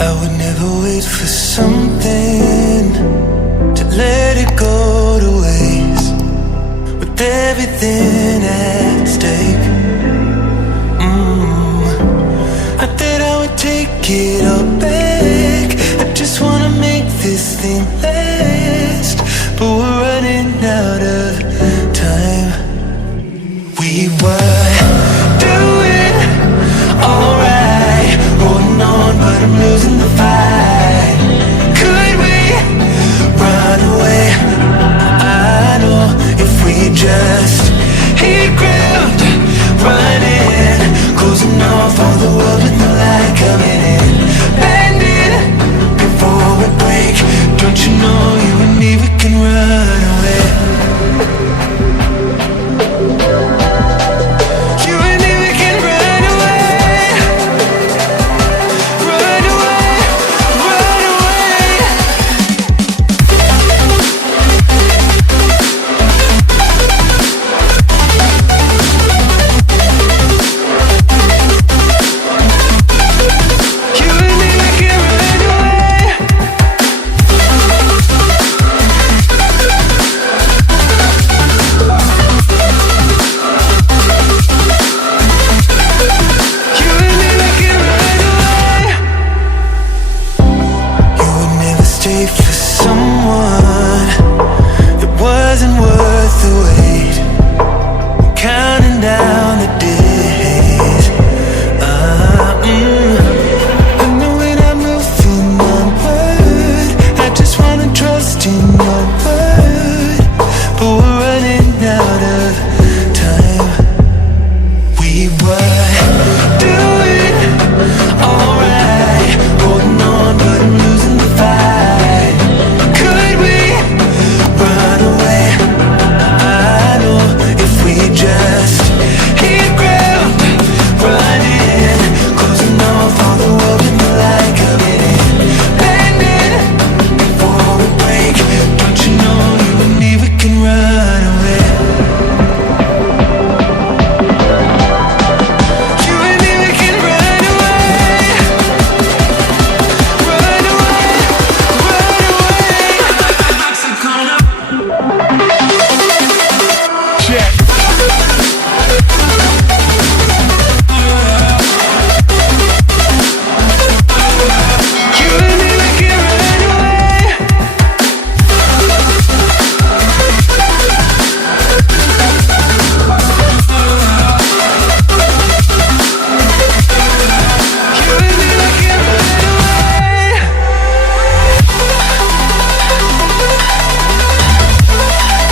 I would never wait for something to let it go to waste, with everything at stake. Not that I would take it all back, I just wanna make this thing last. But we're running out of time. We were doing alright, holding on, but I'm losing the